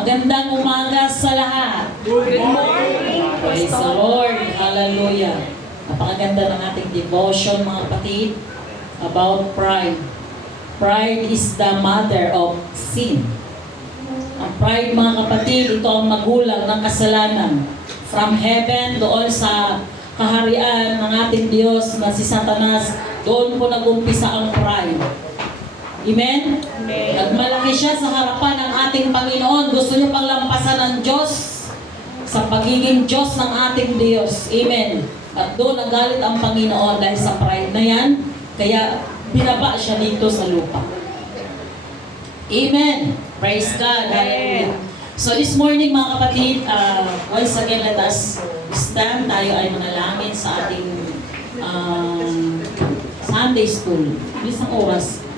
Magandang umaga sa lahat. Good morning. Praise the Lord. Hallelujah. Napakaganda ng ating devotion, mga kapatid, about pride. Pride is the mother of sin. Ang pride, mga kapatid, ito ang magulang ng kasalanan. From heaven, doon sa kaharian ng ating Diyos na si Satanas, doon po nag-umpisa ang pride. Amen? Amen. Nagmalaki siya sa harapan ng ating Panginoon. Gusto niya pang lampasan ng Diyos sa pagiging Diyos ng ating Diyos. Amen. At doon nagalit ang Panginoon dahil sa pride na yan. Kaya binaba siya dito sa lupa. Amen. Praise God. Hallelujah. So this morning, mga kapatid, once again, let us stand. Tayo ay manalangin sa ating Sunday school. Isang oras.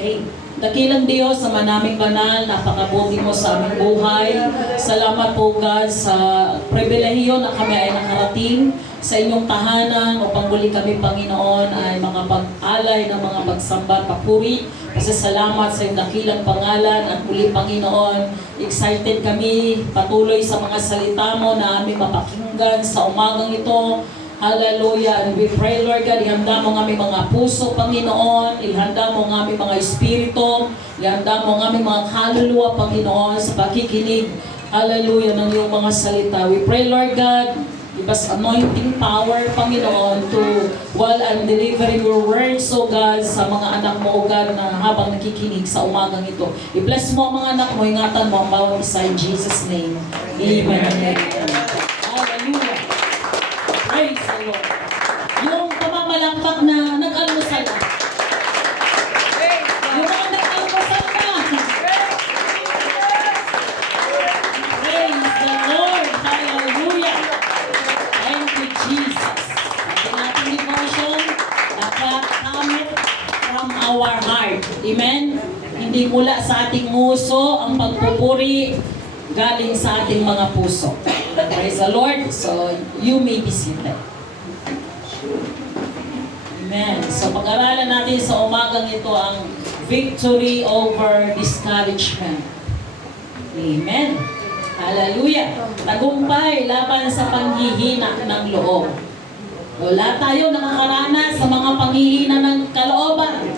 Okay. Dakilang Diyos, Ama naming banal, napakabuti mo sa aming buhay. Salamat po God sa pribilehiyo na kami ay nakarating sa inyong tahanan upang muli kami, Panginoon, ay makapag-alay ng mga pagsamba, papuri. Kasi salamat sa iyong dakilang pangalan at muli, Panginoon, excited kami patuloy sa mga salita mo na aming mapakinggan sa umagang ito. Hallelujah. And we pray, Lord God, ihanda mo ng aming mga puso, Panginoon. Ihanda mo ng aming mga espiritu. Ihanda mo ng aming mga kaluluwa, Panginoon, sa pakikinig. Hallelujah, ng iyong mga salita. We pray, Lord God, give us anointing power, Panginoon, to while I'm delivering your words, O God, sa mga anak mo, O God, na habang nakikinig sa umagang ito. I-bless mo ang mga anak mo, ingatan mo ang bawat isa in Jesus' name. Amen. Hallelujah. Praise the Lord. Yung pamamalakpak na nag-almusal na. Yung mga nag-almusal na. Praise the Lord. Hallelujah. Thank you, Jesus. Ating ating devotion, dapat coming from our heart. Amen? Hindi mula sa ating nguso ang pagpupuri, galing sa ating mga puso. Praise the Lord. So, you may be seated. Amen. So, pag-aralan natin sa umagang ito ang victory over discouragement. Amen. Hallelujah. Tagumpay laban sa panghihina ng loob. Wala tayo nakakaranas sa mga panghihina ng kalooban.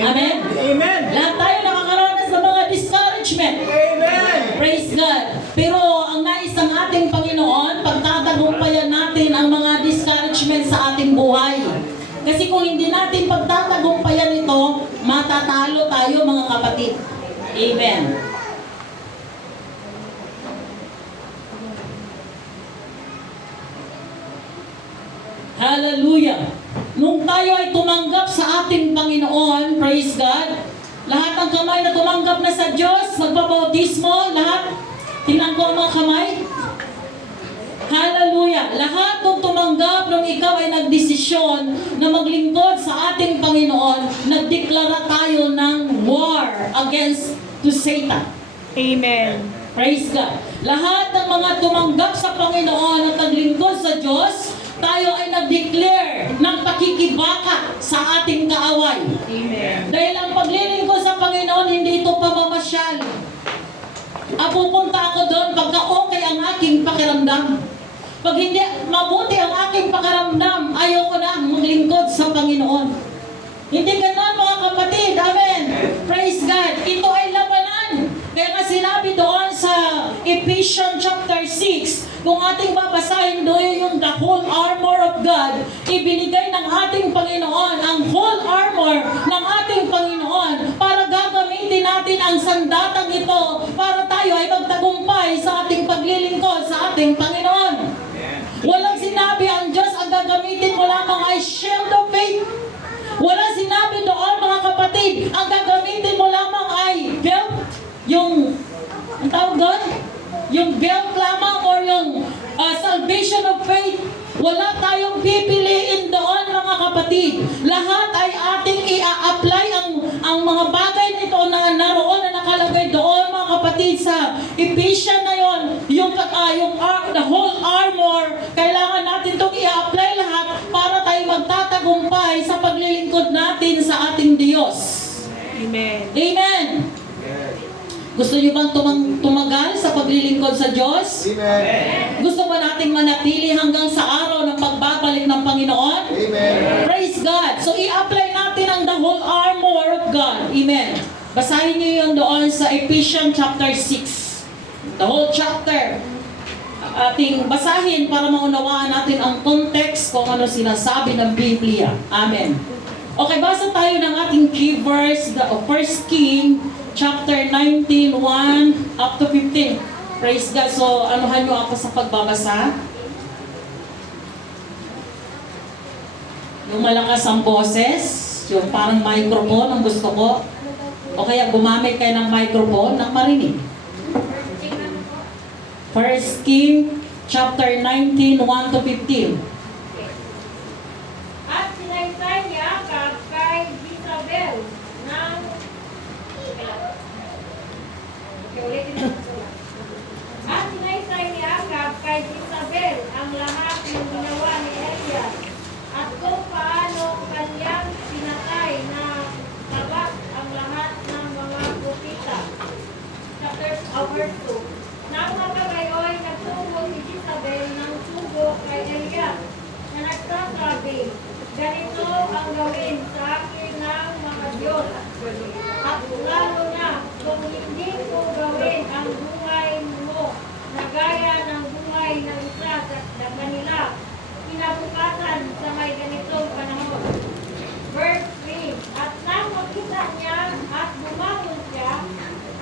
Amen. Amen. Lahat tayo nakakaranas sa mga discouragement. Amen. Praise God. Pero ang nais ng ating Panginoon, pagtatagumpayan natin ang mga discouragement sa ating buhay. Kasi kung hindi natin pagtatagumpayan ito, matatalo tayo, mga kapatid. Amen. Hallelujah. Nung tayo ay tumanggap sa ating Panginoon, praise God, lahat ng kamay na tumanggap na sa Diyos, magbabautismo, lahat, tingnan ko ang mga kamay. Hallelujah. Lahat ng tumanggap nung ikaw ay nagdesisyon na maglingkod sa ating Panginoon, nagdeklara tayo ng war against to Satan. Amen. Praise God. Lahat ng mga tumanggap sa Panginoon at naglingkod sa Diyos, tayo ay nag-declare ng pakikibaka sa ating kaaway. Amen. Dahil ang paglilingkod sa Panginoon, hindi ito pamamasyal. Pupunta ako doon pagka okay ang aking pakiramdam. Pag hindi mabuti ang aking pakiramdam, ayoko na maglingkod sa Panginoon. Hindi ganon, mga kapatid. Amen. Praise God. Ito ay labanan. Kaya nga sinabi doon sa Ephesians chapter 6, kung ating babasahin doon yung the whole armor of God, ibinigay ng ating Panginoon ang whole armor ng ating Panginoon para gagamitin natin ang sandatang ito para tayo ay magtagumpay sa ating paglilingkod sa ating Panginoon. Walang sinabi ang Diyos ang gagamitin mo lamang ay shield of faith. Walang sinabi doon, mga kapatid, ang gagamitin mo lamang ay belt. Ang tawag doon? Yung belt lamang or yung salvation of faith. Wala tayong pipiliin doon, mga kapatid. Lahat ay ating i-apply ang mga bagay nito na naroon na nakalagay doon, mga kapatid, sa Ephesians na yon. The whole armor, kailangan natin itong i-apply lahat para tayo magtatagumpay sa paglilingkod natin sa ating Diyos. Amen. Amen! Gusto niyo bang tumagal sa paglilingkod sa Diyos? Amen. Gusto ba nating manatili hanggang sa araw ng pagbabalik ng Panginoon? Amen. Praise God! So i-apply natin ang the whole armor of God. Amen. Basahin niyo yun doon sa Ephesians chapter 6. The whole chapter. Ating basahin para maunawaan natin ang context kung ano sinasabi ng Biblia. Amen. Okay, basa tayo ng ating key verse, the 1 King chapter 19, 1 up to 15. Praise God. So, anuhan niyo ako sa pagbabasa. Yung malakas ang boses, yung parang microphone ang gusto ko. O kaya gumamit kayo ng microphone nang marinig. 1 King chapter 19, 1 to 15. At sinaysay ni Akab kay Jezabel ng... Ulitin mo ito. At sinaysay ni Akab kay Jezabel ang lahat ng ginawa ni Elias at kung paano kanyang pinatay na tabat ang lahat ng mga propeta. Verse 2. Nang magkagayoy, nagsugo si Jezabel ng sugo kay Elias na nagsasabi, ganito ang gawin sa akin ng mga Diyos. At lalo na kung hindi ko gawin ang buhay mo na gaya ng buhay ng isa sa kanila, kinabukasan sa may ganitong panahon. Verse 3. At nang makita niya at bumangon siya,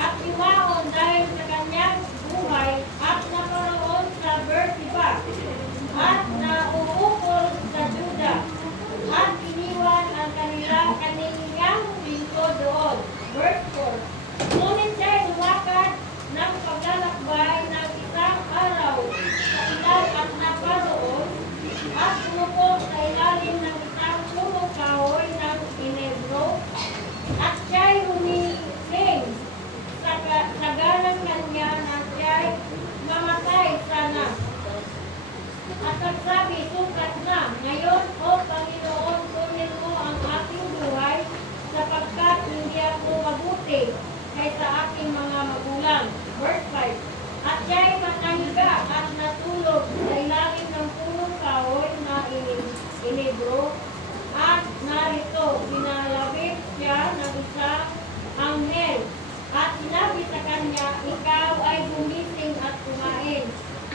at yumaon dahil sa kanyang buhay, at naparoon sa Beersheba, at nauukol sa Juda, at iniwan ang kanilang lingkod doon. Verse 4. Ngunit siya'y lumakad ng paglalakbay ng isang araw sa ilang at naparoon, at umupo sa ilalim ng isang punong kahoy ng Inebro, at siya'y humiling sa ganang kanya na siya'y mamatay sana. At nagsabi, sukat na, ngayon, O Panginoon, kunin mo ang aking buhay, sapagkat hindi ako mabuti kaysa aking mga magulang. Verse 5. At siya'y nakahiga at natulog sa ilalim ng punong kahoy na inibro, at narito, pinalabit siya ng isang anghel. At sinabi sa kanya, ikaw ay gumising at kumain.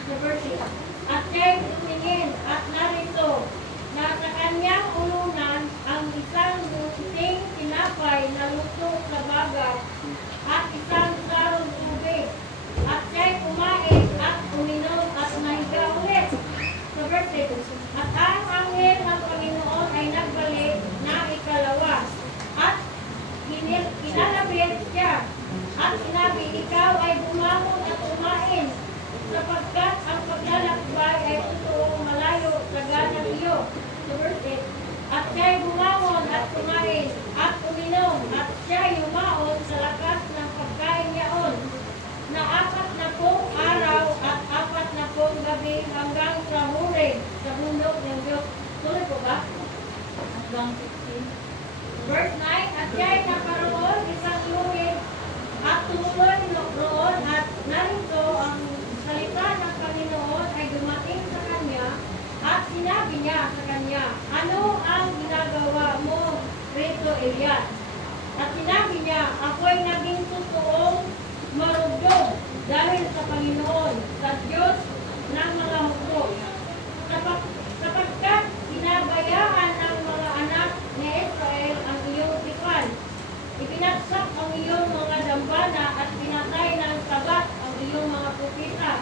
Sa verse 6. At siya'y tumingin at narito, na sa kanyang ulunan ang isang munting tinapay na luto sa bagat at isang sarong tubig. At siya'y kumain at uminom at nahiga ulit. Sa verse 7. At ang anghel ng Panginoon ay nagbalik na ikalawa. At kinalabit siya. At sinabi, ikaw ay bumangon at kumain, sapagkat ang paglalakbay ay totoong malayo sa ganang iyo. So verse 8. At siya'y bumangon at kumain at uminom, at siya'y yumaon sa lakas ng pagkain niyaon, na 40 araw at 40 gabi hanggang sa Horeb, sa bundok ng Diyos. Tuloy po ba? Hanggang 15. Verse 9. At siya'y naparoon isang luhid at tumuloy roon, at narito ang salita ng Panginoon ay dumating sa kanya, at sinabi niya sa kanya, ano ang ginagawa mo rito, Elias? At sinabi niya, ako'y naging totoong marugdog dahil sa Panginoon, sa Diyos ng mga hukbo, sapagkat pinabayaan ng mga anak ni Israel ang iyong tipan. Ipinagsak ang iyong mga dambana at pinatay ng sabat ang iyong mga propeta.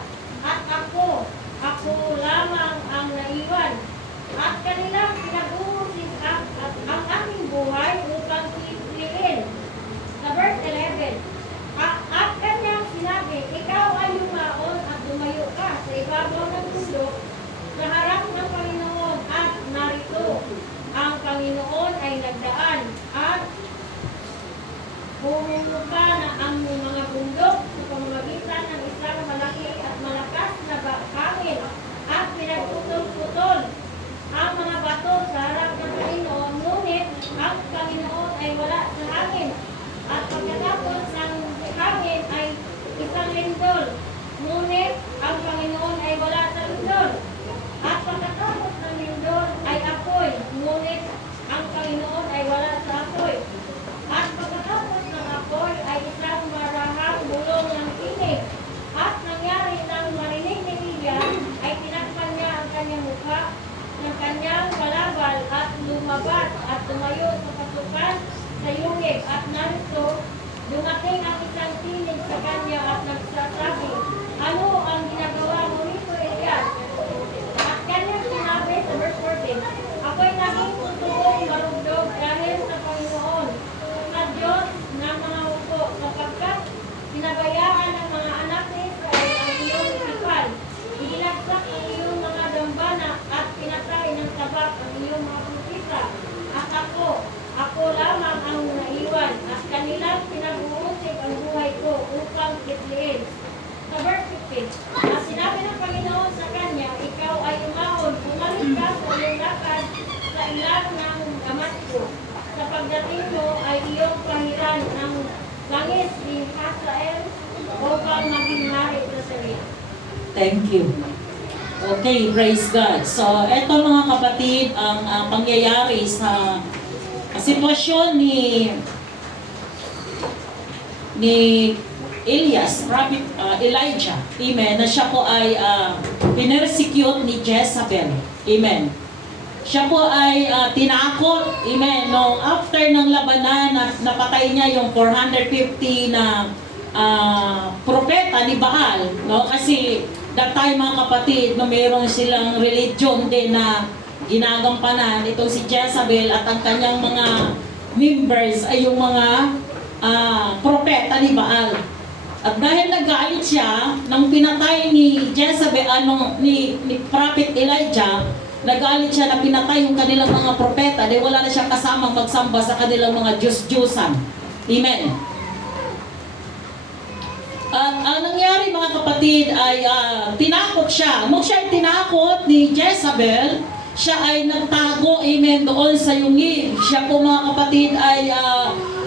At ako lamang ang naiwan. At kanilang pinag-uusig ang aking buhay upang piliin. Sa verse 11. At kanyang sinabi, ikaw ay lumaon at lumayo ka sa ibabaw ng bundok sa harap ng Panginoon. At narito, ang Panginoon ay nagdaan at bumubuka na ang mga bundok sa pamamagitan ng isang malaki at malakas na hangin, at pinagputol-putol ang mga bato sa harap ng Panginoon. Ngunit ang Panginoon ay wala sa hangin. lindol. Ngunit ang Panginoon ay wala sa lindol. At pagkatapos ng lindol ay apoy. Ngunit ang Panginoon ay wala sa apoy. At pagkatapos ng apoy ay isang marahang bulong ng tinig. At nangyari nang marinig ni Elias ay tinakpan niya ang kanyang mukha ng kanyang balabal at lumabas at tumayo sa pasukan sa yungib. At narito, dumating ang isang tinig sa kanya at nagsasabi, ano ang ginagawa mo rito, Elias? At kanyang sinabi sa verse 14, ako'y naging tutuong marugdog dahil sa Panginoon, sa Diyos ng mga upo, sapagkat pinabayaan ng mga anak ni Israel ang iyong sipal. Iginagsak ang iyong mga dambana at pinatay ng tabak ang iyong mga propeta. At ako lamang ang naiwan at kanilang pinag-uusig ang buhay ko upang kitliin. Sa verse 15, at sinabi ng Panginoon sa kanya, ikaw ay umahon, bumalik ka sa iyong lakad sa ilang ng Damasco. Sa pagdating mo ay iyong pahiran ng langis ni Hazael upang maging hari sa Syria. Thank you. Okay, praise God. So, eto mga kapatid, ang pangyayari sa sitwasyon ni Elias, Prophet Elijah, amen, na siya po ay pinersecute ni Jezebel, amen. Siya po ay tinakot, amen, no, after ng labanan, napatay niya yung 450 na propeta ni Baal, no, kasi that time mga kapatid, no, mayroon silang religion din na ginagampanan itong si Jezebel at ang kanyang mga members ay yung mga propeta ni Baal. At dahil nagalit siya nang pinatay ni Jezebel, ni Prophet Elijah, nagalit siya na pinatay yung kanilang mga propeta, dahil wala na siyang kasamang magsamba sa kanilang mga Diyos-Diyosan. Amen. At ang nangyari mga kapatid ay tinakot siya. Nung siya ay tinakot ni Jezebel, siya ay nagtago, amen, doon sa yungib. Siya po mga kapatid ay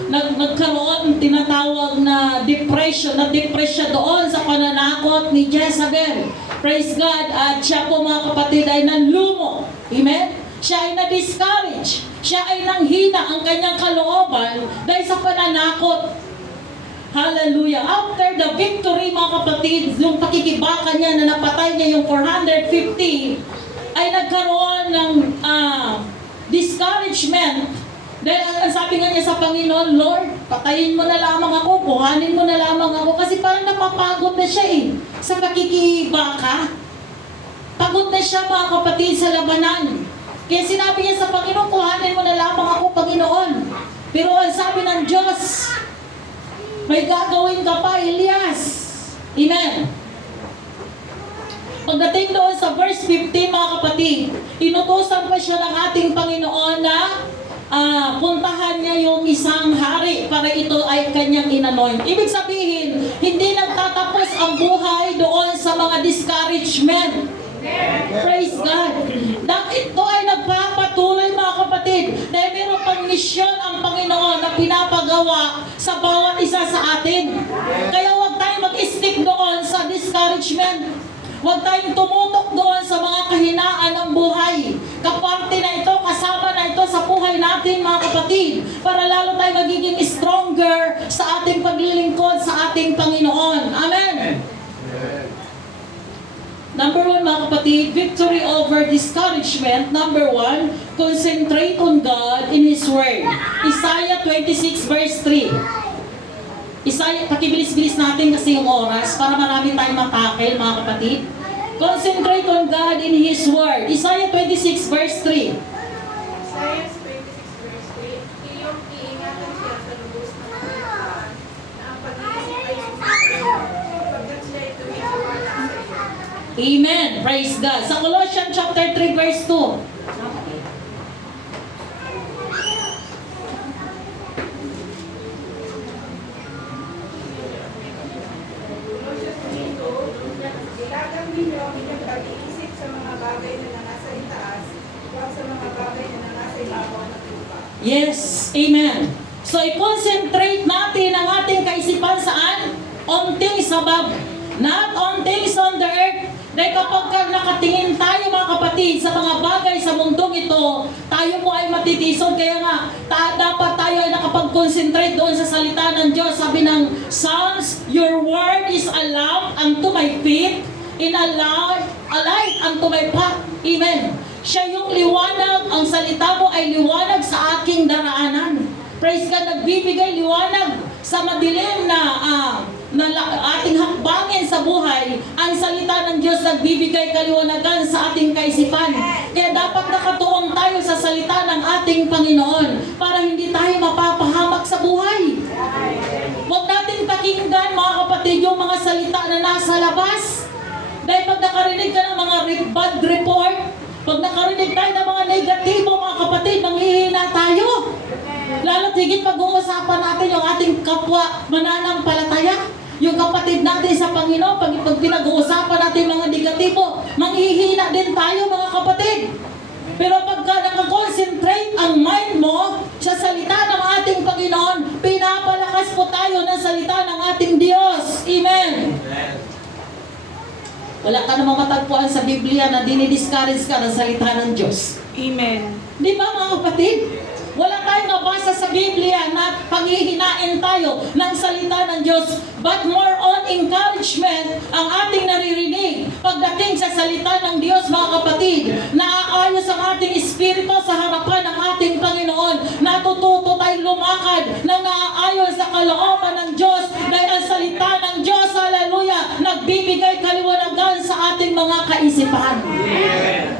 nagkaroon tinatawag na depression, na-depress siya doon sa pananakot ni Jezebel. Praise God. At siya po mga kapatid ay nanlumo. Amen? Siya ay na-discourage. Siya ay nanghina ang kanyang kalooban dahil sa pananakot. Hallelujah. After the victory mga kapatid, yung pakikibaka niya na napatay niya yung 450, ay nagkaroon ng discouragement. Dahil ang sabi nga niya sa Panginoon, Lord, patayin mo na lamang ako, kuhanin mo na lamang ako. Kasi parang napapagod na siya sa pakikibaka. Pagod na siya mga kapatid sa labanan. Kaya sinabi niya sa Panginoon, kuhanin mo na lamang ako, Panginoon. Pero ang sabi ng Diyos, may gagawin ka pa, Elias. Amen. Pagdating doon sa verse 15 mga kapatid, inutusan pa siya ng ating Panginoon na puntahan niya yung isang hari para ito ay kanyang inanoint. Ibig sabihin, hindi nagtatapos ang buhay doon sa mga discouragement. Praise God. Ito ay nagpapatuloy mga kapatid dahil meron pang misyon ang Panginoon na pinapagawa sa bawat isa sa atin. Kaya huwag tayong mag-stick doon sa discouragement. Huwag tayong tumutok doon sa mga kahinaan ng buhay. Kaparte na ito, kasama na ito sa buhay natin mga kapatid, para lalo tayo magiging stronger sa ating paglilingkod sa ating Panginoon. Amen. Number 1 mga kapatid, victory over discouragement. Number 1, concentrate on God in His Word. Isaiah 26 verse 3. Isaiah, pakibilis-bilis natin kasi yung oras para marami tayong matakil mga kapatid. Concentrate on God in His Word. Isaiah 26 verse 3. Isaiah 26 verse 3, iyong iingatan siya sa lubos ng kalikuan, na ang pag-iisip ay susunod, pagkat siya ay tumiwala sa iyo. Amen. Praise God. Sa Colossians chapter 3 verse 2. Colossians 3:2, ilagang ninyo ang inyong pag-iisip sa mga bagay na nasa itaas, huwag sa mga bagay na nasa ibabaw ng lupa. Yes. Amen. So, i-concentrate natin ang ating kaisipan saan? on things above, not on things on the earth. Dahil kapag nakatingin tayo mga kapatid sa mga bagay sa mundong ito, tayo po ay matitisod. Kaya nga, dapat tayo ay nakapag-concentrate doon sa salita ng Diyos. Sabi ng Psalms, your word is a lamp unto my feet, in a light unto my path. Amen. Siya yung liwanag, ang salita mo ay liwanag sa aking daraanan. Praise God, nagbibigay liwanag sa madilim na ating hakbangin sa buhay. Ang salita ng Diyos nagbibigay kaliwanagan sa ating kaisipan. Kaya dapat nakatuon tayo sa salita ng ating Panginoon para hindi tayo mapapahamak sa buhay. Huwag natin pakinggan mga kapatid yung mga salita na nasa labas. Dahil pag nakarinig ka ng mga bad report, pag nakarinig tayo ng mga negatibo mga kapatid, manghihina tayo. Lalo tigit pag-uusapan natin yung ating kapwa mananampalataya, yung kapatid natin sa Panginoon. Pag pinag-uusapan natin mga negatibo, manghihina din tayo mga kapatid. Pero pagka nakakonsentrate ang mind mo sa salita ng ating Panginoon, pinapalakas po tayo ng salita ng ating Diyos. Amen. Wala ka namang matagpuan sa Biblia na dinidiscourage ka ng salita ng Diyos. Amen. Di ba mga kapatid? Wala tayong nabasa sa Biblia na panghihinain tayo ng salita ng Diyos, but more on encouragement ang ating naririnig pagdating sa salita ng Diyos mga kapatid. Naaayos ang ating espiritu sa harapan ng ating Panginoon. Natututo tayong lumakad ng naaayos sa kalooban ng Diyos dahil ang salita ng Diyos, hallelujah, nagbibigay kaliwanagan sa ating mga kaisipan.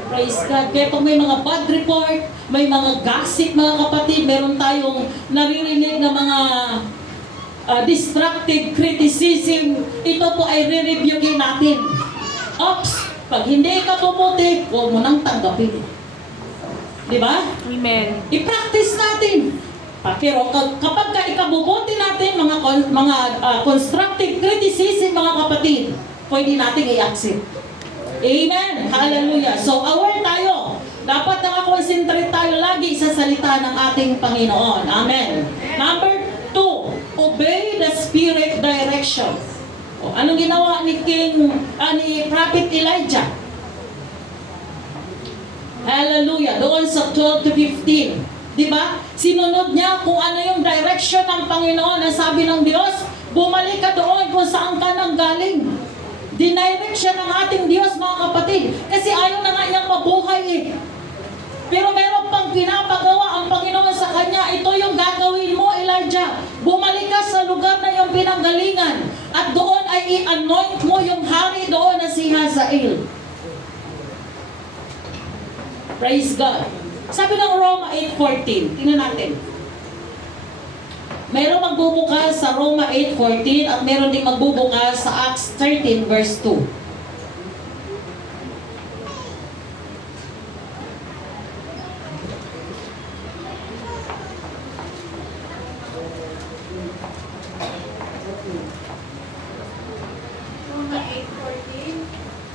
Praise God. Kaya pag may mga bad report, may mga gossip mga kapatid, meron tayong naririnig na mga destructive criticism, ito po ay re-reviewin natin. Ops, pag hindi ka bumuti, huwag mo nang tanggapin. Di ba? Amen. I-practice natin. Pero kapag ikabubuti natin mga constructive criticism mga kapatid, pwede natin i-accept. Amen. Hallelujah. So aware tayo. Dapat nakakonsentrate tayo lagi sa salita ng ating Panginoon. Amen. Number 2, obey the Spirit direction. O, anong ginawa ni Prophet Elijah? Hallelujah. Doon sa 12 to 15. Diba? Sinunod niya kung ano yung direction ng Panginoon. Ang sabi ng Diyos, bumalik ka doon kung saan ka nang galing. Dinirect siya ng ating Diyos mga kapatid. Kasi ayaw na nga niyang mabuhay eh. Pero meron pang pinapagawa ang Panginoon sa kanya. Ito yung gagawin mo, Elijah. Bumalik ka sa lugar na yung pinanggalingan. At doon ay i-anoint mo yung hari doon na si Hazael. Praise God. Sabi ng Roma 8:14. Tingnan natin. Meron magbubukas sa Roma 8:14 at meron din magbubukas sa Acts 13 verse 2. Roma 8:14,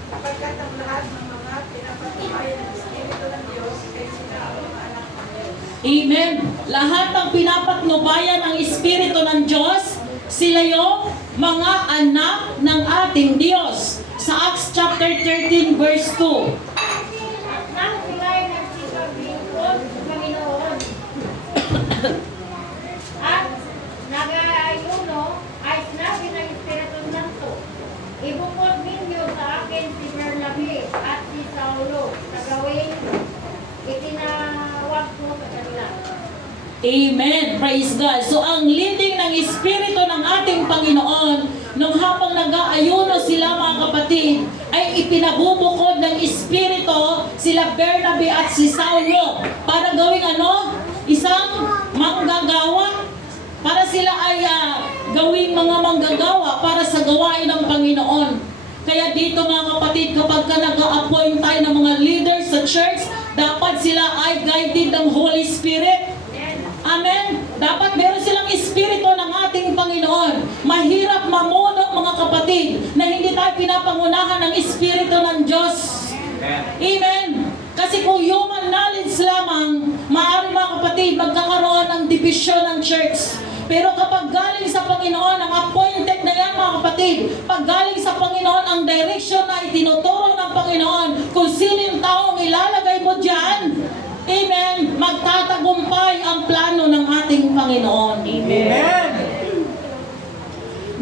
sapagkat ang lahat ng mga pinapatunayan ng Espiritu ng Diyos ay sila ang mga anak ng Diyos. Amen. Lahat ng pinapatnubayan ng Espiritu ng Diyos, sila yung mga anak ng ating Diyos. Sa Acts chapter 13 verse 2. At nang sila'y nagsipaglingkod sa Panginoon at nag-aayuno, ay sinabi ng Espiritu Santo, ibukod ninyo sa akin si Bernabe at si Saulo sa gawing itinawag ko sa kanila. Amen. Praise God. So ang leading ng Espiritu ng ating Panginoon, nung habang nag-aayuno sila mga kapatid, ay ipinabubukod ng Espiritu sila Bernabe at si Saulo para gawing ano? Isang manggagawa. Para sila ay gawing mga manggagawa para sa gawain ng Panginoon. Kaya dito mga kapatid, kapag ka nag-a-appoint tayo ng mga leaders sa church, dapat sila ay guided ng Holy Spirit. Amen. Dapat meron silang espiritu ng ating Panginoon. Mahirap mamuno mga kapatid na hindi tayo pinapangunahan ng espiritu ng Diyos. Amen. Kasi kung human knowledge lamang, maaari mga kapatid magkakaroon ng division ng church. Pero kapag galing sa Panginoon, ang appointed na yan mga kapatid, pag galing sa Panginoon, ang direction na itinuturo ng Panginoon, kung sino yung taong ilalagay mo dyan, amen, magtatagumpay ang plano ng ating Panginoon. Amen.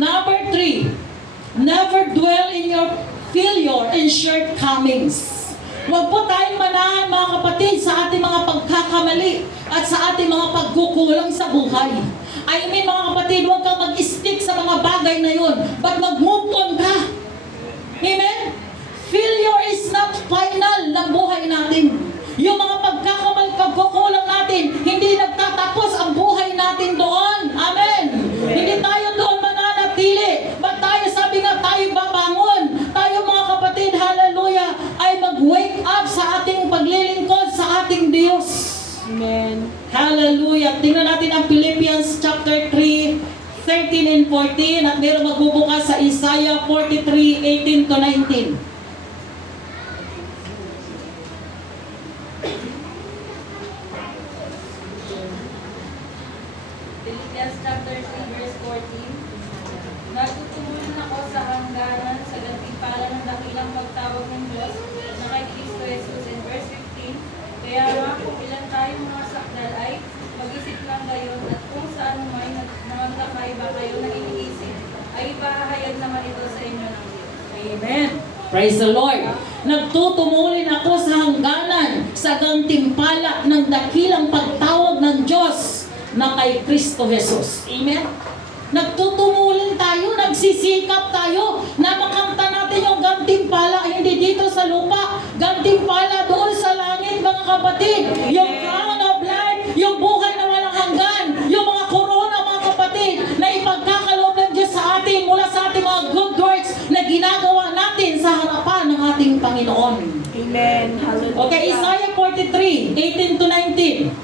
Number 3, never dwell in your failure and shortcomings. Huwag po tayong manahan mga kapatid sa ating mga pagkakamali at sa ating mga pagkukulang sa buhay. I mean mga kapatid, huwag kang mag-stick sa mga bagay na yun, but mag-move on ka. Amen? Failure is not final ng buhay natin. Yung mga pagkakamali, pagkukulang natin, hindi nagtatapos ang buhay natin doon. Amen? Hindi tayo doon mananatili. But tayo, sabi nga, tayo babangon. Tayo mga kapatid, hallelujah, ay mag-wake up sa ating paglilingkod sa ating Diyos. Amen. Hallelujah. Tingnan natin ang Philippians chapter 3, 13 and 14. At meron magbubukas sa Isaiah 43, 18 to 19. Philippians chapter 3 verse 14. Natutulungan ako sa hangganan sa gantimpala ng dakilang pagtawag ng Diyos na kay Kristo Jesus. In verse 15, kaya nga kung ilan tayong mga sakdal ay mag-isip lang gayon at kung saan may nangagkakaiba kayo na iniisip ay ibahayag naman ito sa inyo ng Diyos. Amen. Praise the Lord. Nagtutumulin ako sa hangganan sa gantimpala ng dakilang pagtawag ng Diyos na kay Kristo Jesus. Amen. Nagtutumulin tayo, nagsisikap tayo na makanta natin yung gantimpala, hindi dito sa lupa, gantimpala doon sa langit mga kapatid. Yung crown of life, yung buhay na walang hanggan, yung mga corona mga kapatid na ipagkakaloob ng Diyos sa atin mula sa ating mga good works na ginagawa natin sa harapan ng ating Panginoon. Amen. Hallelujah. Okay, Isaiah 43, 18 to 19.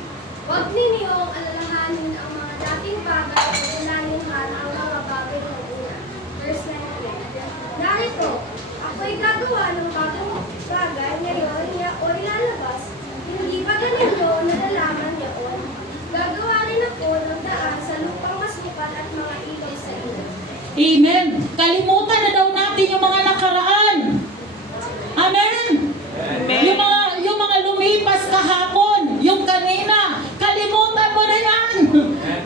Huwag ninyong alalahanin ang mga dating bagay at unaninhan ang mga bagay ng una. Verse 19. Narito, ako'y gagawa ng bagong bagay ngayon niya o ilalabas. Hindi pa ganinyo nalalaman niyaon. Gagawa rin ako ng daan sa lupang masukal at mga ilog sa inyo. Amen. Kalimutan na daw natin yung mga nakaraan. Amen. Amen. Yung mga lumipas kahapon, yung kanina, kalimutan mo na yan.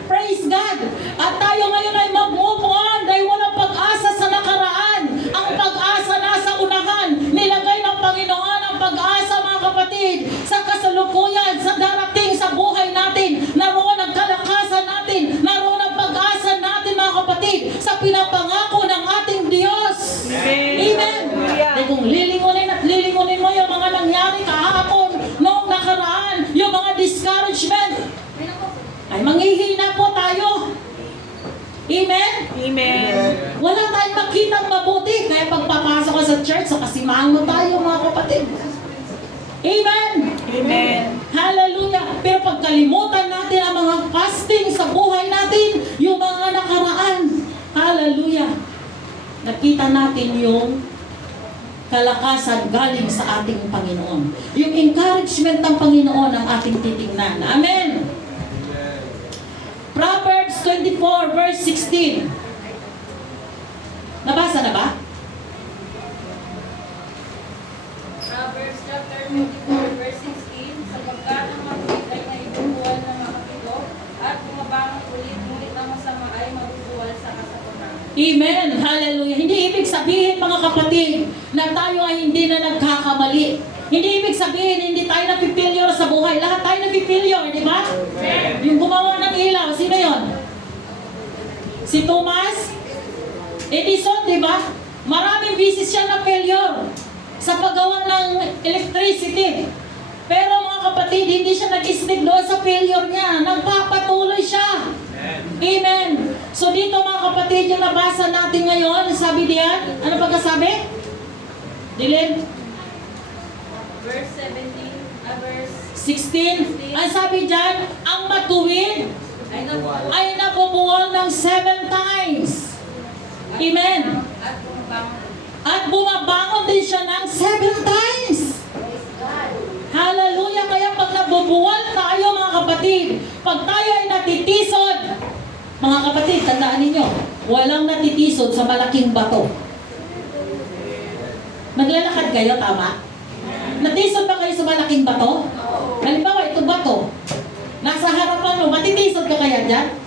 Praise God. At tayo ngayon ay mag-move on dahil walang pag-asa sa nakaraan. Ang pag-asa nasa unahan. Nilagay ng Panginoon ang pag-asa mga kapatid sa kasalukuyan, sa darating sa buhay natin. Naroon ang kalakasan natin. Naroon ang pag-asa natin mga kapatid sa pinapangako ng ating Diyos. Amen. Amen. Dahil kung lilingunin at lilingunin mo yung mga nangyari kahapon, noong nakaraan, yung mga discouragement, ay manghihina po tayo. Amen? Amen. Wala tayong makitang mabuti. Kaya pagpapasok ka sa church, sa kasimahan mo tayo mga kapatid. Amen? Amen. Hallelujah. Pero pagkalimutan natin ang mga fasting sa buhay natin, yung mga nakaraan, hallelujah, nakita natin yung kalakasan galing sa ating Panginoon. Yung encouragement ng Panginoon ang ating titingnan. Amen. Proverbs 24 verse 16. Nabasa na ba? Proverbs chapter 24 verse 16, sapagkat ang mabuti ay naibubuwal na makapito at bumabangon ulit, ngunit ang masama ay mabubuwal sa kasalanan. Amen. Hallelujah. Hindi ibig sabihin mga kapatid na tayo ay hindi na nagkakamali. Hindi ibig sabihin hindi tayo napipilyar sa buhay. Lahat tayo napipilyar, di ba? Yung gumawa ng ilaw, sino yon? Si Thomas Edison, di ba? Maraming bisis siya na failure sa paggawa ng electricity. Pero mga kapatid, hindi siya nag-stick doon sa failure niya. Nagpapatuloy siya. Amen. So dito mga kapatid, yung nabasa natin ngayon, sabi diyan, ano pagkasabi? Dilin? Verse 17, verse 16. Ang sabi diyan, ang matuwid ay nabubuwal ay nabubuwal ng 7 times. Amen. at bumabangon. At bumabangon din siya ng 7 times. Hallelujah. Kaya pag nabubuwal tayo mga kapatid, pag tayo ay natitisod, Mga kapatid, tandaan ninyo, walang natitisod sa malaking bato. Naglalakad kayo, tama? Natisod ba kayo sa malaking bato? Halimbawa, ito bato. Nasa harapan mo, matitisod ka kaya dyan?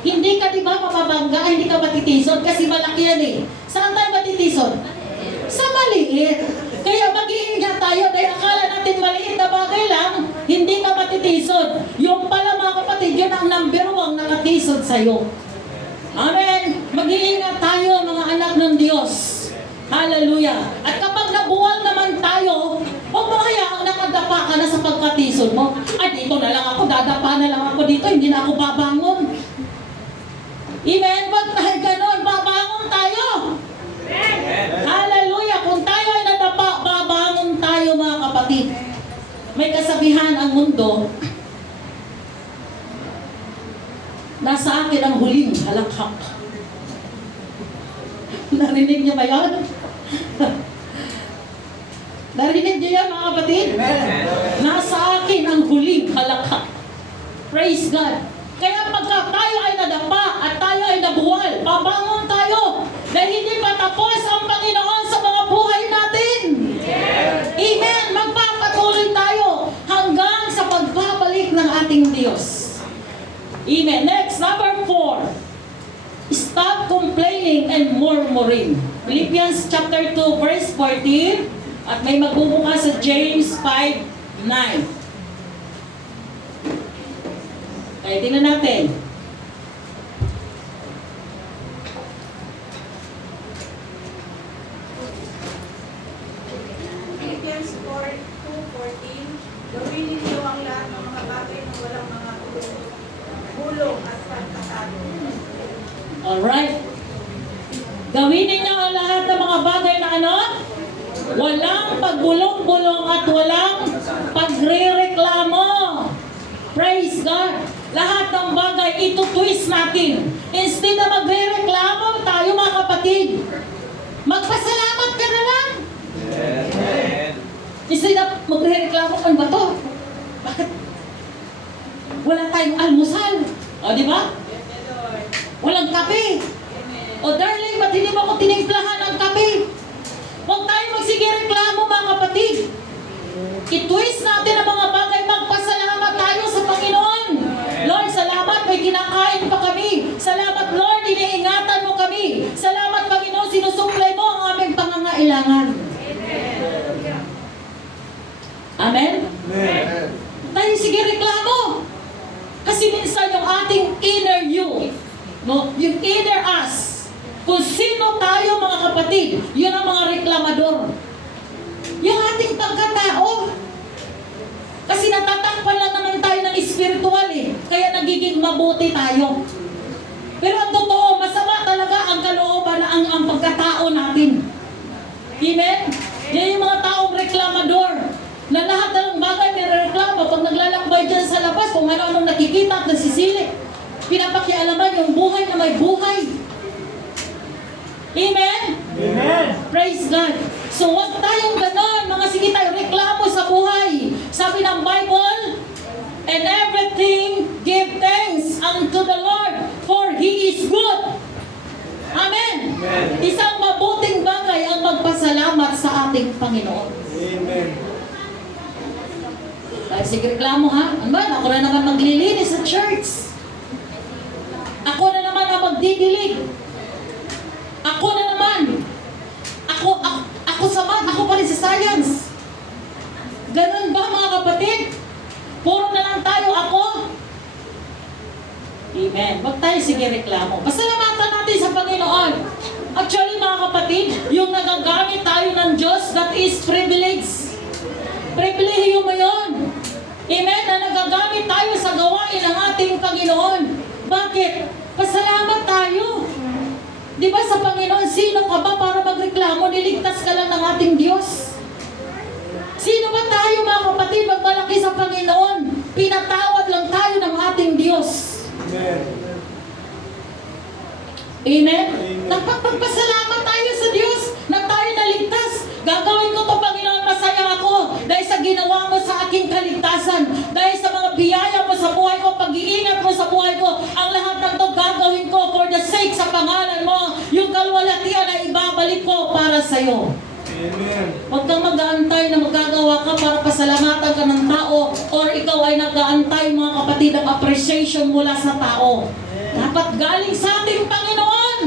Hindi ka, di ba, mapabangga, hindi ka matitisod kasi malaki yan eh. Saan tayo matitisod? Sa maliit. Kaya mag-iingat tayo dahil akala natin maliit na bagay lang, hindi ka matitisod. Yung pala mga kapatid, yun ang number 1 nakatisod sa'yo. Amen. Mag-iingat tayo mga anak ng Diyos. Hallelujah. At kapag nabuwal naman tayo, huwag mo hayaang nakadapa ka na sa pagkatisod mo. Ay, dito na lang ako, dadapa na lang ako dito, hindi na ako babangon. Amen. Huwag tayo ganon, babangon tayo. Hallelujah. Kung tayo ay nadapa, babangon tayo mga kapatid. May kasabihan ang mundo, nasa akin ang huling halakhak. Narinig niyo ba yun? Narinig niyo yan mga kapatid? Nasa akin ang huling halakhak. Praise God. Kaya pagka tayo ay nadapa at tayo ay nabuwal, babangon tayo. Dahil hindi pa tapos ang Panginoon sa mga buhay natin. Amen. Magpapatuloy tayo hanggang sa pagbabalik ng ating Diyos. Amen. Next, number 4. Stop complaining and murmuring. Philippians chapter 2 verse 14. At may magbubukas sa James 5:9. Kaya tingnan natin. Philippians 2:14, gawin ninyo ang lahat ng mga bagay na walang mga bulong at pantasado. Alright. Gawin ninyo ang lahat ng mga bagay na ano? Walang pagbulong-bulong at walang pagre-reklamo. Praise God. Lahat ng bagay, ito-twist natin. Instead na magre-reklamo tayo mga kapatid, magpasalamat ka na lang. Instead na magre-reklamo, ano ba to? Bakit? Wala tayong almusal. O, di ba? Walang kape. O, darling, ba't hindi mo ako tinimplahan ng kape? Huwag tayo magsigireklamo mga kapatid. I-twist natin ang mga bagay, magpasalamat tayo sa Panginoon. Lord, salamat, may kinakain pa kami. Salamat, Lord, iniingatan mo kami. Salamat, Panginoon, sinusuplay mo ang aming pangangailangan. Amen? Tayo sige reklamo. Kasi minsan yung ating inner you, no, yung inner us, kung sino tayo mga kapatid, yun ang mga reklamador. Yung ating pagkatao. Kasi natatakpan lang naman tayo ng spiritual eh. Kaya nagiging mabuti tayo. Pero ang totoo, masama talaga ang kalooban, ang pagkatao natin. Amen? Yan yung mga taong reklamador. Na lahat ng bagay may reklamo. Pag naglalakbay dyan sa labas, kung ano-anong nakikita at nasisilip, pinapakialaman yung buhay na may buhay. Amen? Amen. Praise God. So huwag tayong ganon, mga sige tayo reklamo sa buhay. Sabi ng Bible, and everything give thanks unto the Lord, for He is good. Amen. Isang mabuting bagay ang magpasalamat sa ating Panginoon. Amen. Dahil sige reklamo ha, ano ba? Ako na naman maglilinis sa church. Ako na naman ang magdidilig. Ako na naman. Ako sa math, ako pa rin sa science. Ganun ba mga kapatid? Puro na lang tayo ako. Amen. Huwag tayo sige reklamo. Pasalamatan natin sa Panginoon. Actually mga kapatid, yung nagagamit tayo ng Diyos, that is privilege. Pribilehiyo mo yun. Amen. Na nagagamit tayo sa gawain ng ating Panginoon. Bakit? Pasalamat tayo. Di ba sa Panginoon, sino ka ba para magreklamo? Niligtas ka lang ng ating Diyos. Sino ba tayo mga kapatid magmalaki sa Panginoon? Pinatawad lang tayo ng ating Diyos. Amen. Amen? Napagpasalamat tayo sa Diyos na tayo naligtas. Gagawin ko to Panginoon, masaya ako dahil sa ginawa mo sa aking kaligtasan. Dahil sa mga biyaya mo sa buhay ko, pag-iingat mo sa buhay ko, ang lahat ng to sa'yo. Amen. Huwag kang mag-aantay na magagawa ka para pasalamatan ka ng tao or ikaw ay nag-aantay mga kapatid ng appreciation mula sa tao. Dapat galing sa ating Panginoon.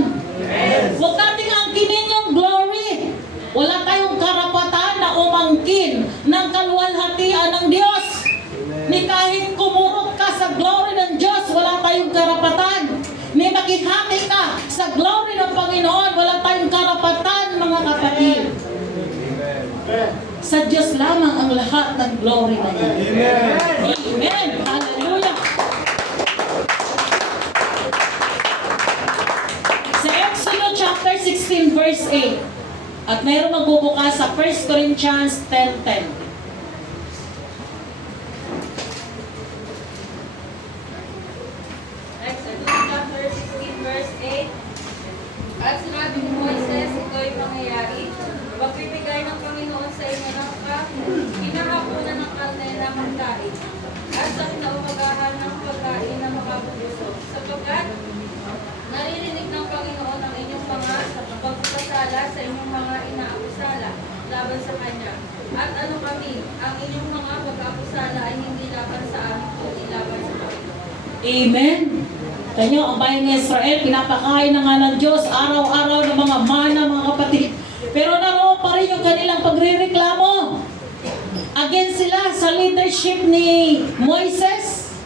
Huwag nating angkinin yung glory. Wala tayong karapatan na umangkin ng kaluwalhatian ng Diyos. Ni kahit kumurot ka sa glory ng Diyos, wala tayong karapatan. Ni makihati ka sa glory ng Panginoon, wala tayong karapatan mga kapatid. Sa Diyos lamang ang lahat ng glory na yan. Amen. Amen. Hallelujah. Sa Exodus chapter 16 verse 8. At mayroong magbubukas sa 1 Corinthians 10:10. Exodus chapter 16 verse 8. At sinabi ni Moises, ito'y mangyayari. Pagbibigay ng Panginoon sa inyo ng kinahapunan ng karne na pagkain. At sa kinaumagahan ng pagkain na makabubusog. Sapagkat naririnig ng Panginoon ang inyong mga pagpapasala sa inyong mga inaakusala laban sa Kanya. At ano kami, ang inyong mga pag-akusala ay hindi laban sa amin, kundi laban sa Panginoon. Amen. Kanyo, ang bayan ng Israel, pinapakain na nga ng Diyos araw-araw ng mga mana, mga kapatid. Pero naroon pa rin yung kanilang pagrereklamo. Against sila sa leadership ni Moises.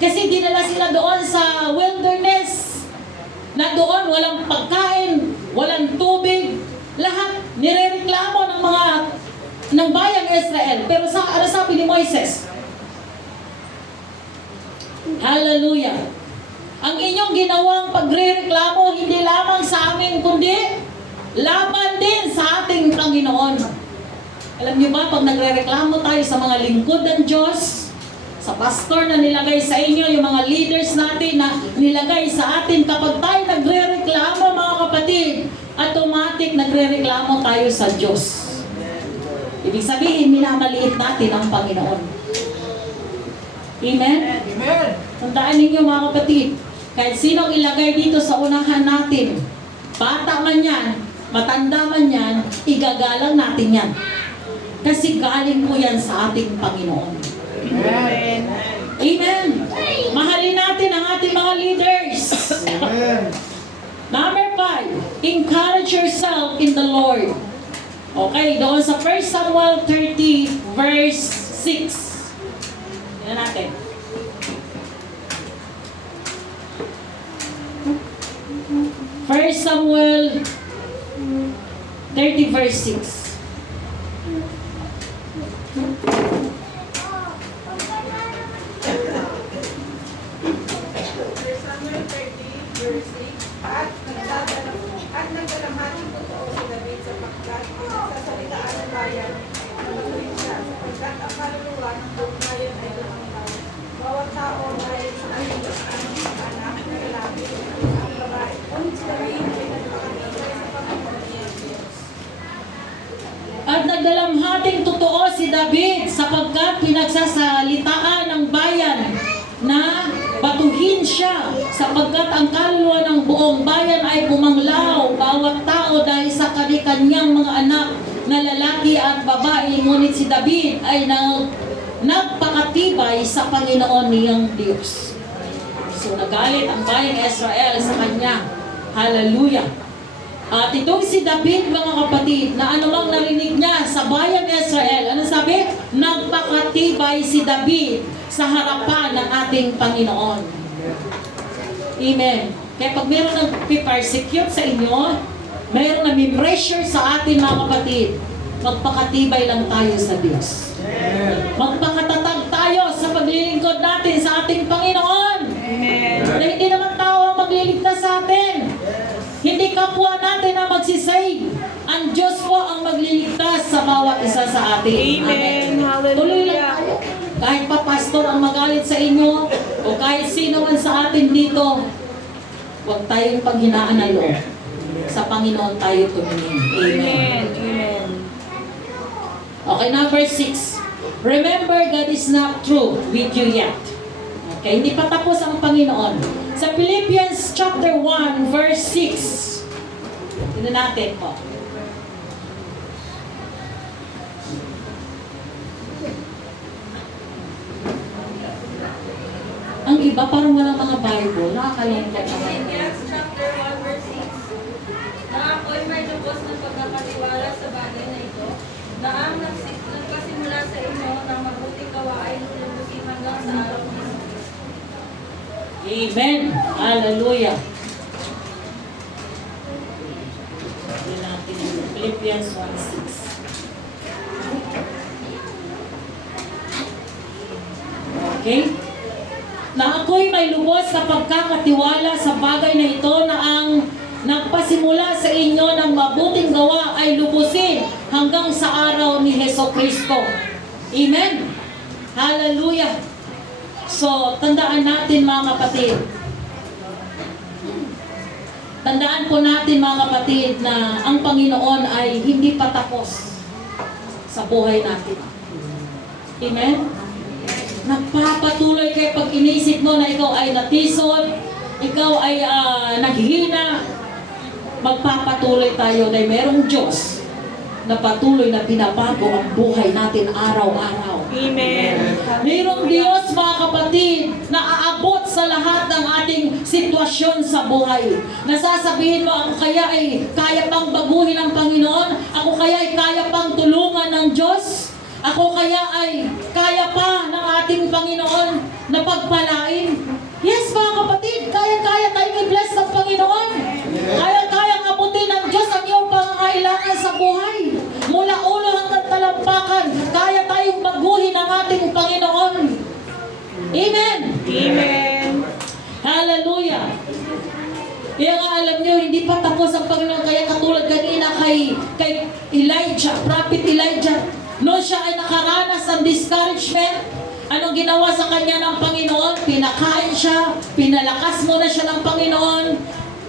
Kasi dinala sila doon sa wilderness. Na doon walang pagkain, walang tubig. Lahat nirereklamo ng bayan ng Israel. Pero ano sabi ni Moises? Hallelujah. Ang inyong ginawang pagrereklamo hindi lamang sa amin kundi laban din sa ating Panginoon. Alam niyo ba, pag nagrereklamo tayo sa mga lingkod ng Diyos, sa pastor na nilagay sa inyo, yung mga leaders natin na nilagay sa atin, kapag tayo nagrereklamo mga kapatid, automatic nagrereklamo tayo sa Diyos. Ibig sabihin, minamaliit natin ang Panginoon. Amen? Amen. Tandaan ninyo mga kapatid, kahit sinong ilagay dito sa unahan natin, bata man yan, matanda man yan, igagalang natin yan. Kasi galing po yan sa ating Panginoon. Amen. Amen. Mahalin natin ang ating mga leaders. Amen. Number 5, encourage yourself in the Lord. Okay, doon sa 1 Samuel 30 verse 6. Yan natin. First Samuel 30 verse 6. First Samuel 30, verse 6. At nagdalamhating totoo si David sapagkat pinagsasalitaan ng bayan na matuloy siya, sapagkat ang kaluluwa ng buong bayan ay lumanglaw. Bawat tao ay ayos ang anak na lalaki ang babae. Ngunit si David ay nagpakatibay sa Panginoon niya Diyos. At nagdalamhating totoo si David sapagkat pinagsasalitaan ng bayan na batuhin siya sapagkat ang kaluluwa ng buong bayan ay bumanglaw, bawat tao dahil sa kanyang mga anak na lalaki at babae. Ngunit si David ay nagpakatibay sa Panginoon niyang Diyos. So nagalit ang bayan ng Israel sa kanya. Hallelujah. At itong si David, mga kapatid, na anumang narinig niya sa bayan ng Israel, ano sabi? Nagpakatibay si David sa harapan ng ating Panginoon. Amen. Kaya pag mayroon nag-persecute sa inyo, mayroon na pressure sa atin, mga kapatid, magpakatibay lang tayo sa Diyos. Magpakatatag tayo sa paglilingkod natin sa ating Panginoon. Amen. Na hindi naman tao ang magliligtas sa atin. Hindi kapwa natin ang magsisave. Ang Diyos po ang magliligtas sa bawat isa sa atin. Amen. Tuloy lang Hallelujah. tayo. Kahit pa pastor ang magalit sa inyo, o kahit sino man sa atin dito, huwag tayong paghinaan ng loob. Sa Panginoon tayo tumingin. Amen. Amen. Amen. Okay, number 6. Remember, God is not through with you yet. Okay, hindi pa tapos ang Panginoon. Sa Philippians chapter 1, verse 6. Tignan natin po. yung iba parang walang mga Bible. Nakakalungkot naman. Philippians chapter 1 verse 6. Na ako'y may lubos ng pagkakatiwala sa bagay na ito, na ang nagpasimula sa inyo ng mabuting gawa ay lulusin hanggang sa araw ng Kristo. Amen. Hallelujah. Sabi natin yung Philippians 1:6. Okay? Na ako'y may lubos na pagkakatiwala sa bagay na ito na ang nagpasimula sa inyo ng mabuting gawa ay lubusin hanggang sa araw ni Heso Kristo. Amen? Hallelujah! So, tandaan natin mga kapatid. Tandaan po natin mga kapatid na ang Panginoon ay hindi pa tapos sa buhay natin. Amen? Nagpapatuloy kayo pag inisip mo na ikaw ay natisod, ikaw ay naghihina, magpapatuloy tayo na merong Diyos na patuloy na binabago ang buhay natin araw-araw. Amen. Mayroong Diyos mga kapatid na aabot sa lahat ng ating sitwasyon sa buhay. Nasasabihin mo, ako kaya ay kaya pang baguhin ng Panginoon? Ako kaya ay kaya pang tulungan ng Diyos? Ako kaya ay kaya pa ng ating Panginoon na pagpalain? Yes mga kapatid, kaya-kaya tayong i-bless ng Panginoon. Kaya-kayang abutin ng Diyos ang iyong pangangailangan sa buhay. Mula ulo hanggang talampakan, kaya tayong baguhin ng ating Panginoon. Amen! Amen. Hallelujah! Kaya nga alam nyo, hindi pa tapos ang Panginoon. Kaya katulad kanina kay Elijah, Prophet Elijah, noon siya ay nakaranas ng discouragement, anong ginawa sa kanya ng Panginoon? Pinakain siya, pinalakas muna siya ng Panginoon,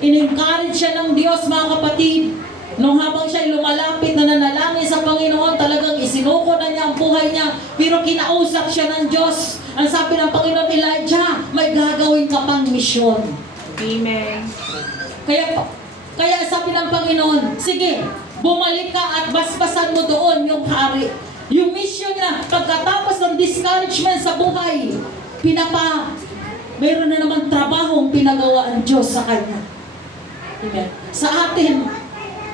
in-encourage siya ng Diyos mga kapatid. Nung habang siya lumalapit na nanalangin sa Panginoon, talagang isinuko na niya ang buhay niya, pero kinausap siya ng Diyos. Ang sabi ng Panginoon, Elijah, may gagawin ka pang misyon. Amen. Kaya sabi ng Panginoon, sige, bumalik ka at basbasan mo doon yung hari. Yung mission niya, pagkatapos ng discouragement sa buhay, meron na naman trabahong pinagawa ang Diyos sa kanya. Amen. Sa atin,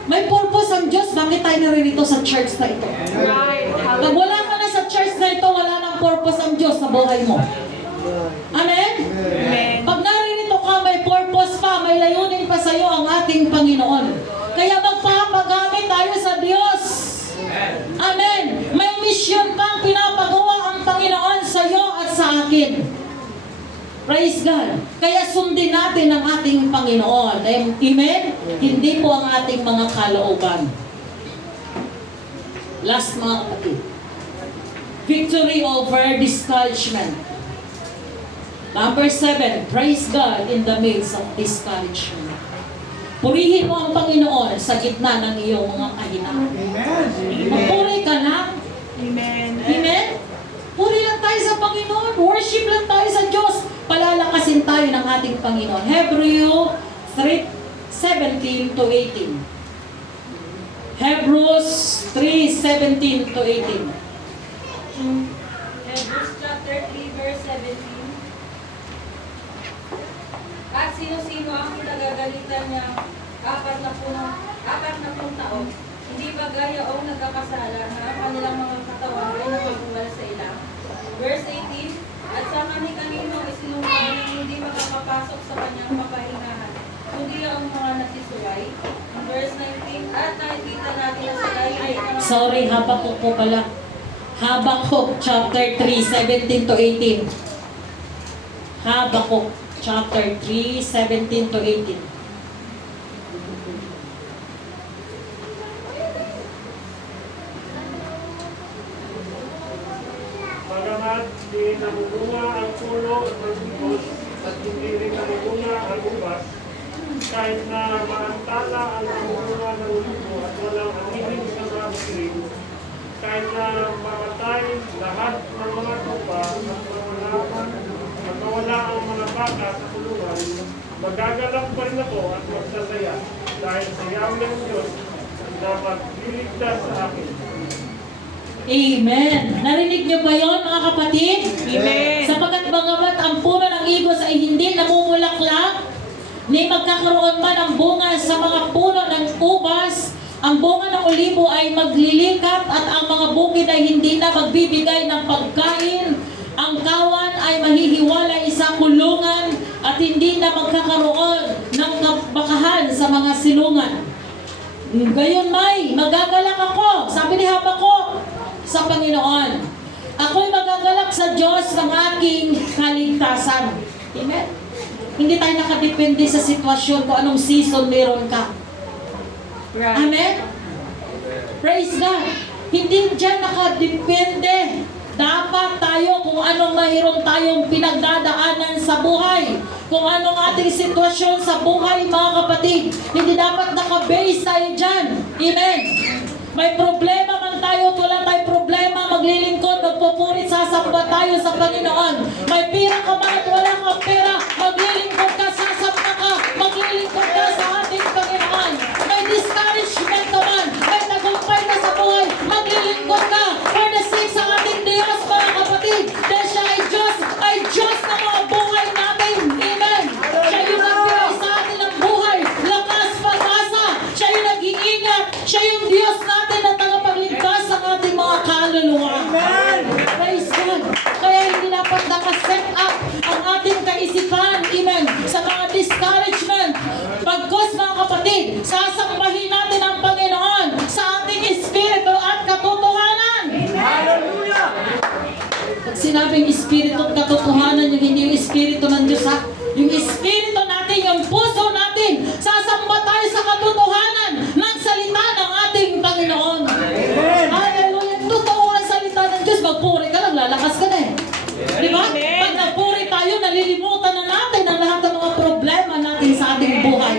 may purpose ang Diyos. Bakit tayo naririto sa church na ito? Right. Pag wala ka na sa church na ito, wala nang purpose ang Diyos sa buhay mo. Amen? Amen. Pag naririto ka, may purpose pa, may layunin pa sa iyo ang ating Panginoon. Kaya magpapagamit tayo sa Diyos. Amen. May mission pang pinapagawa ang Panginoon sa iyo at sa akin. Praise God. Kaya sundin natin ang ating Panginoon. Amen? Hindi po ang ating mga kalooban. Last mga kapatid. Victory over discouragement. Number 7, praise God in the midst of discouragement. Purihin mo ang Panginoon sa gitna ng iyong mga kahinaan. Magpuri ka lang. Amen. Amen? Puri lang tayo sa Panginoon. Worship lang tayo sa Diyos. Palalakasin tayo ng ating Panginoon. Hebrews 3:17 to 18. Hebrews 3:17 to 18. Hebrews chapter 3 verse 17. At sino-sino ang pinagagalitan niya 40 taon? Hindi ba gayong nagkakasala na ang kanilang mga katawan ay napabuwal sa ilang? Verse 18. At sa kani-kanino isinumpaan na hindi makakapasok sa kanyang kapahingahan, kundi ang mga nasisuway. Verse 19. At nakikita natin na sila ay Sorry, Habakuk po pala. Habakuk chapter 3:17 to 18. Habakuk chapter 3:17 to 18. Bagamat di namumunga ang puno ng higos at hindi rin namumunga ang ubas, kahit na maantala ang namumunga ng ulibo at walang anihin sa mga siring, kahit na mamatay lahat ng mga tupa at magkawala ang mga baka sa kulungan, magagalak pa rin ako at magsasaya dahil sa yaw ng Diyos na magliligtas sa akin. Amen. Narinig niyo ba yon mga kapatid? Amen. Sapagkat bagamat ang puno ng igos ay hindi namumulaklak, ni magkakaroon man ang bunga sa mga puno ng ubas, ang bunga ng olibo ay maglilikat at ang mga bukid ay hindi na magbibigay ng pagkain. Ang kawan ay mahihiwalay sa kulungan at hindi na magkakaroon ng kabakahan sa mga silungan. Gayon may, magagalak ako, sabi ni Habakuk, sa Panginoon. Ako'y magagalak sa Diyos ng aking kaligtasan. Amen? Hindi tayo nakadepende sa sitwasyon kung anong season meron ka. Right. Amen? Praise God. Hindi dyan nakadepende. Dapat tayo kung anong mayroon tayong pinagdadaanan sa buhay. Kung anong ating sitwasyon sa buhay, mga kapatid. Hindi dapat nakabase tayo dyan. Amen? May problema man tayo, wala tayong problema, maglilingkod, magpupurit, sasamba tayo sa Panginoon. May pira ka man at wala kang pera, maglilingkod ka, sasamba ka, maglilingkod ka sa ating Panginoon. May discouragement ka man, may tagumpay ka sa buhay, maglilingkod ka. For the sake sa ating Diyos, mga kapatid, dahil siya ay Diyos na mga buhay natin. Amen. Siya yung nagbigay sa atin ng buhay, lakas, pag-asa. Siya yung nag-iingat. Siya yung Diyos natin na tagapagligtas sa ating mga kaluluwa. Amen. Praise God. Kaya hindi dapat nakaset up ang ating kaisipan, amen, sa mga discouragement. Pagkos, mga kapatid, sasambahin natin ang Panginoon sa ating espiritu at katotohanan. Hallelujah! Pag sinabing espiritu at katotohanan, yung hindi yung espiritu ng Diyos, ha? Yung espiritu natin, yung puso natin, sasamba tayo sa katotohanan ng salita ng ating Panginoon. Hallelujah! Totoo ang salita ng Diyos. Magpuri ka lang, lalakas ka na eh. Di ba? Amen. Pag nagpuri tayo, nalilimutan na natin ang lahat ng mga problema natin sa ating buhay.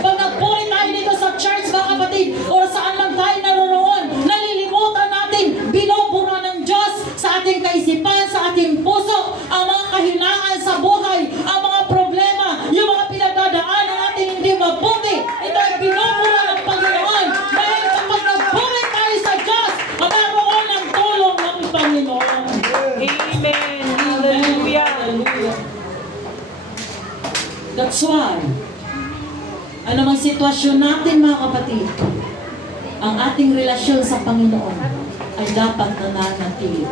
Pag nagpuri tayo dito sa church, mga kapatid, o saan man tayo naroroon, nalilimutan natin, binubura ng Diyos sa ating kaisipan, sa ating puso, ang mga kahinaan sa buhay, ang mga problema, yung mga pinagdadaanan natin hindi mabuti. Ito ay binubura ng Panginoon. Dahil kapag nagpuri tayo sa Diyos, magkaroon ng tulong ng Panginoon. Amen. Hallelujah. Hallelujah. That's why, ano mang sitwasyon natin, mga kapatid, ang ating relasyon sa Panginoon ay dapat nananatili.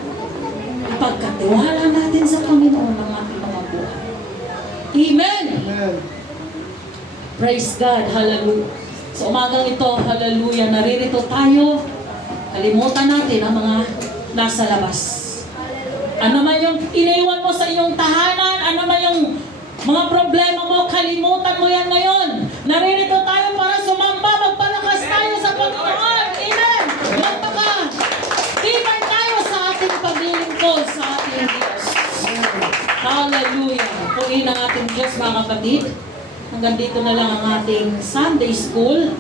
Ipagkatiwala natin sa Panginoon ang ating mga buhay. Amen! Amen. Praise God! Hallelujah! Sa umagang ito, hallelujah, naririto tayo. Kalimutan natin ang mga nasa labas. Ano man yung iniwan mo sa iyong tahanan, ano man yung mga problema mo, kalimutan mo yan ngayon. Naririto tayo para sumamba, magpalakas tayo sa Panginoon. Amen! Magpaka-tibay tayo sa ating paglilingkod sa ating Diyos. Hallelujah! Puin ang ating Diyos, mga kapatid. Hanggang dito na lang ang ating Sunday School.